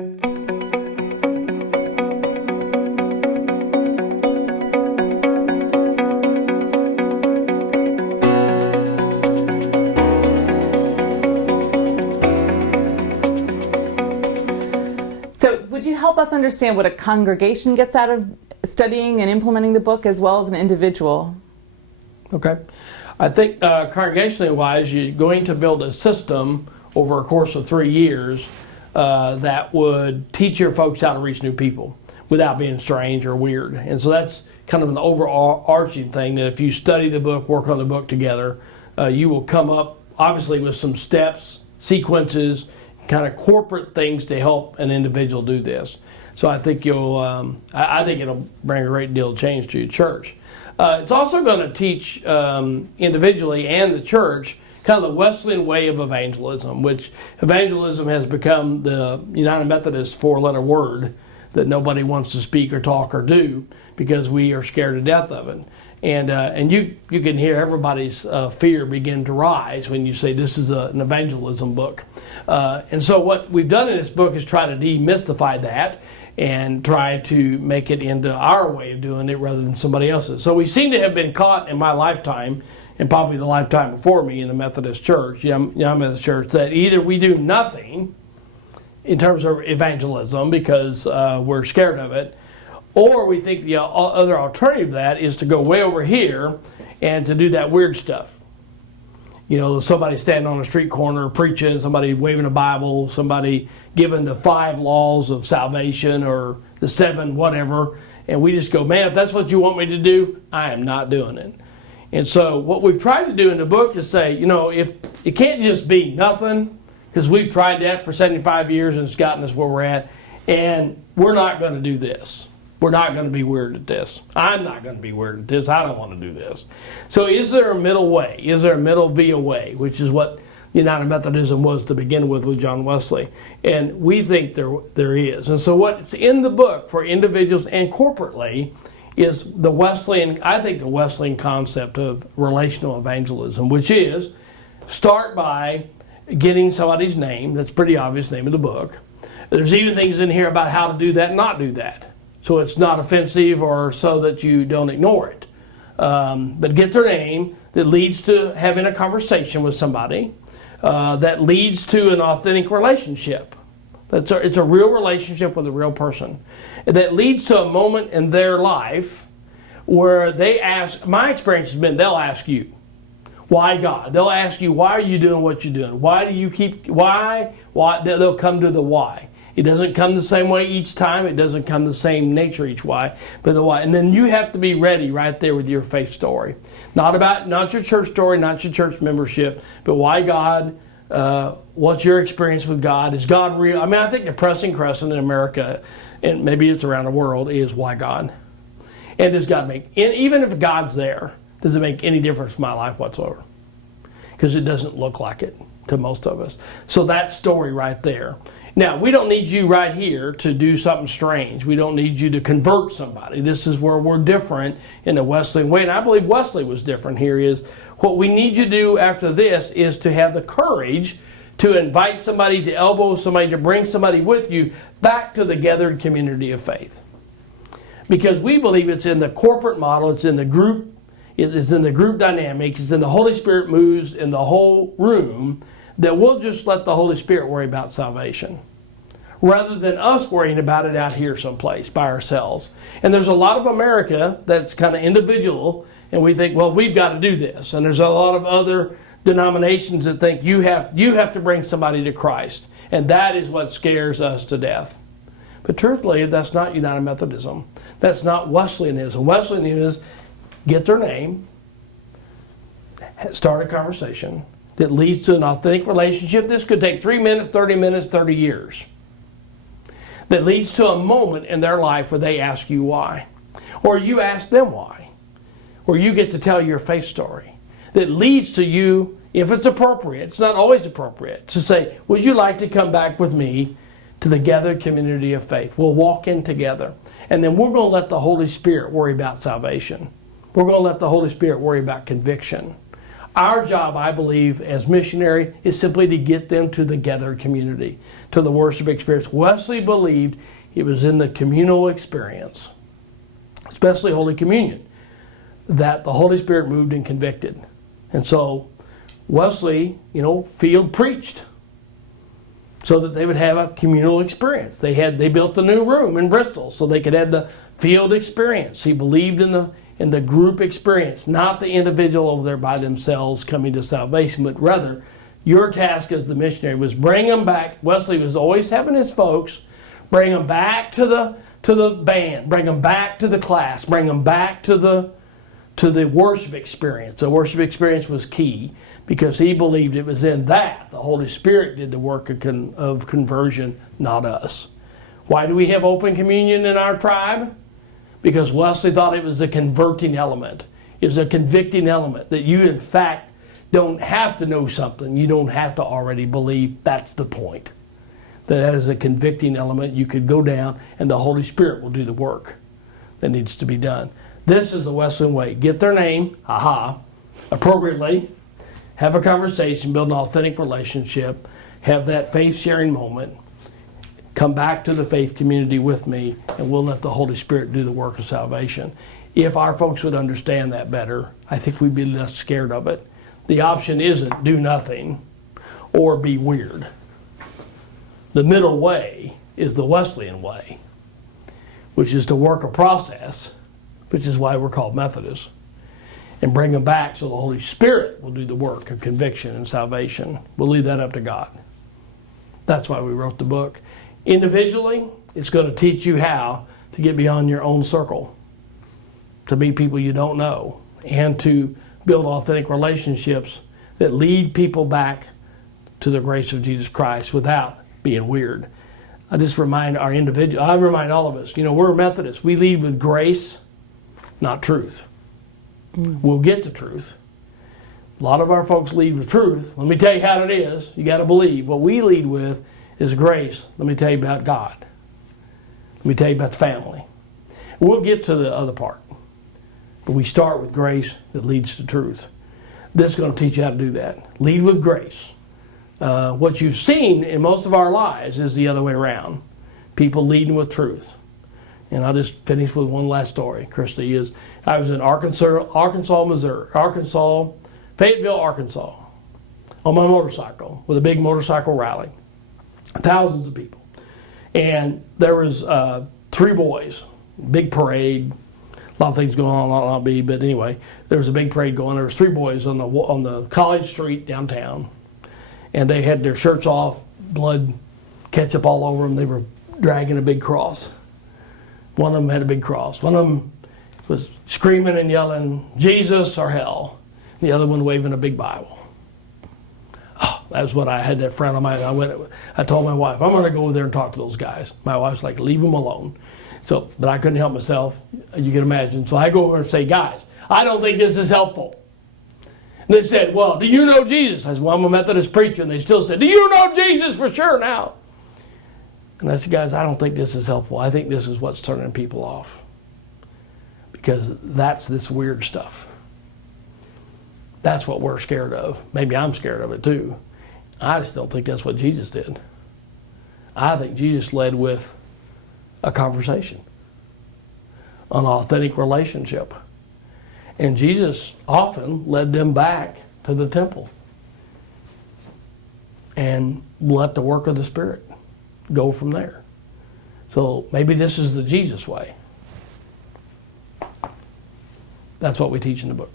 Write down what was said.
So would you help us understand what a congregation gets out of studying and implementing the book as well as an individual? Okay. I think congregationally wise, you're going to build a system over a course of 3 years that would teach your folks how to reach new people without being strange or weird. And so that's kind of an overarching thing, that if you study the book, work on the book together, you will come up obviously with some steps, sequences, kind of corporate things to help an individual do this. So I think I think it'll bring a great deal of change to your church. It's also going to teach individually and the church kind of the Wesleyan way of evangelism, which evangelism has become the United Methodist four-letter word that nobody wants to speak or talk or do because we are scared to death of it. And you can hear everybody's fear begin to rise when you say this is an evangelism book. And so what we've done in this book is try to demystify that and try to make it into our way of doing it rather than somebody else's. So we seem to have been caught in my lifetime, and probably the lifetime before me in the Methodist Church, Young Methodist Church, that either we do nothing in terms of evangelism because we're scared of it, or we think the other alternative to that is to go way over here and to do that weird stuff. You know, somebody standing on a street corner preaching, somebody waving a Bible, somebody giving the 5 laws of salvation or the 7 whatever, and we just go, man, if that's what you want me to do, I am not doing it. And so what we've tried to do in the book is say, you know, if it can't just be nothing, because we've tried that for 75 years and it's gotten us where we're at, and we're not going to do this. We're not going to be weird at this. I'm not going to be weird at this. I don't want to do this. So is there a middle way? Is there a middle via way, which is what United Methodism was to begin with John Wesley? And we think there is. And so what's in the book for individuals and corporately is the Wesleyan, I think the Wesleyan concept of relational evangelism, which is start by getting somebody's name. That's pretty obvious, name of the book. There's even things in here about how to do that and not do that, so it's not offensive or so that you don't ignore it. But get their name that leads to having a conversation with somebody, that leads to an authentic relationship. It's a real relationship with a real person. That leads to a moment in their life where they ask, my experience has been, they'll ask you, why God? They'll ask you, why are you doing what you're doing? Why do you keep, why? They'll come to the why. It doesn't come the same way each time. It doesn't come the same nature each why, but the why. And then you have to be ready right there with your faith story. Not your church story, not your church membership, but why God, what's your experience with God? Is God real? I mean, I think the pressing question in America, and maybe it's around the world, is why God? And does God make, and even if God's there, does it make any difference in my life whatsoever? Because it doesn't look like it to most of us. So that story right there. Now, we don't need you right here to do something strange. We don't need you to convert somebody. This is where we're different in the Wesleyan way. And I believe Wesley was different here is what we need you to do after this is to have the courage to invite somebody, to elbow somebody, to bring somebody with you back to the gathered community of faith. Because we believe it's in the corporate model, it's in the group, it's in the group dynamics, it's in the Holy Spirit moves in the whole room, that we'll just let the Holy Spirit worry about salvation rather than us worrying about it out here someplace by ourselves. And there's a lot of America that's kind of individual, and we think, well, we've got to do this. And there's a lot of other denominations that think you have to bring somebody to Christ. And that is what scares us to death. But truthfully, that's not United Methodism. That's not Wesleyanism. Wesleyanism is get their name, start a conversation that leads to an authentic relationship. This could take 3 minutes, 30 years. That leads to a moment in their life where they ask you why. Or you ask them why. Or you get to tell your faith story. That leads to you, if it's appropriate, it's not always appropriate, to say, would you like to come back with me to the gathered community of faith? We'll walk in together. And then we're going to let the Holy Spirit worry about salvation. We're going to let the Holy Spirit worry about conviction. Our job, I believe, as missionary is simply to get them to the gathered community, to the worship experience. Wesley believed it was in the communal experience, especially Holy Communion, that the Holy Spirit moved and convicted. And so Wesley, field preached so that they would have a communal experience. They built a new room in Bristol so they could have the field experience. He believed in the group experience, not the individual over there by themselves coming to salvation, but rather your task as the missionary was bring them back. Wesley was always having his folks bring them back to the band, bring them back to the class, bring them back to the worship experience. The worship experience was key because he believed it was in that the Holy Spirit did the work of conversion, not us. Why do we have open communion in our tribe? Because Wesley thought it was a converting element. It was a convicting element that you, in fact, don't have to know something. You don't have to already believe. That's the point. That is a convicting element. You could go down and the Holy Spirit will do the work that needs to be done. This is the Wesleyan way. Get their name, appropriately, have a conversation, build an authentic relationship, have that faith-sharing moment, come back to the faith community with me, and we'll let the Holy Spirit do the work of salvation. If our folks would understand that better, I think we'd be less scared of it. The option isn't do nothing or be weird. The middle way is the Wesleyan way, which is to work a process, which is why we're called Methodists, and bring them back so the Holy Spirit will do the work of conviction and salvation. We'll leave that up to God. That's why we wrote the book. Individually, it's going to teach you how to get beyond your own circle, to meet people you don't know, and to build authentic relationships that lead people back to the grace of Jesus Christ without being weird. I just remind I remind all of us, we're Methodists. We lead with grace, not truth. We'll get to truth. A lot of our folks lead with truth. Let me tell you how it is. You got to believe. What we lead with is grace. Let me tell you about God. Let me tell you about the family. We'll get to the other part. But we start with grace that leads to truth. This is going to teach you how to do that. Lead with grace. What you've seen in most of our lives is the other way around. People leading with truth. And I'll just finish with one last story, Christy, I was in Fayetteville, Arkansas, on my motorcycle with a big motorcycle rally. Thousands of people. And there was 3 boys, big parade, a lot of things going on, but anyway, there was a big parade going. There was 3 boys on the college street downtown, and they had their shirts off, blood, ketchup all over them. They were dragging a big cross. One of them had a big cross. One of them was screaming and yelling, Jesus or hell. The other one waving a big Bible. Oh, that was what I had that friend of mine. I told my wife, I'm going to go over there and talk to those guys. My wife's like, leave them alone. But I couldn't help myself, you can imagine. So I go over and say, guys, I don't think this is helpful. And they said, well, do you know Jesus? I said, well, I'm a Methodist preacher. And they still said, do you know Jesus for sure now? And I said, guys, I don't think this is helpful. I think this is what's turning people off. Because that's this weird stuff. That's what we're scared of. Maybe I'm scared of it too. I just don't think that's what Jesus did. I think Jesus led with a conversation, an authentic relationship. And Jesus often led them back to the temple and let the work of the Spirit go from there. So maybe this is the Jesus way. That's what we teach in the book.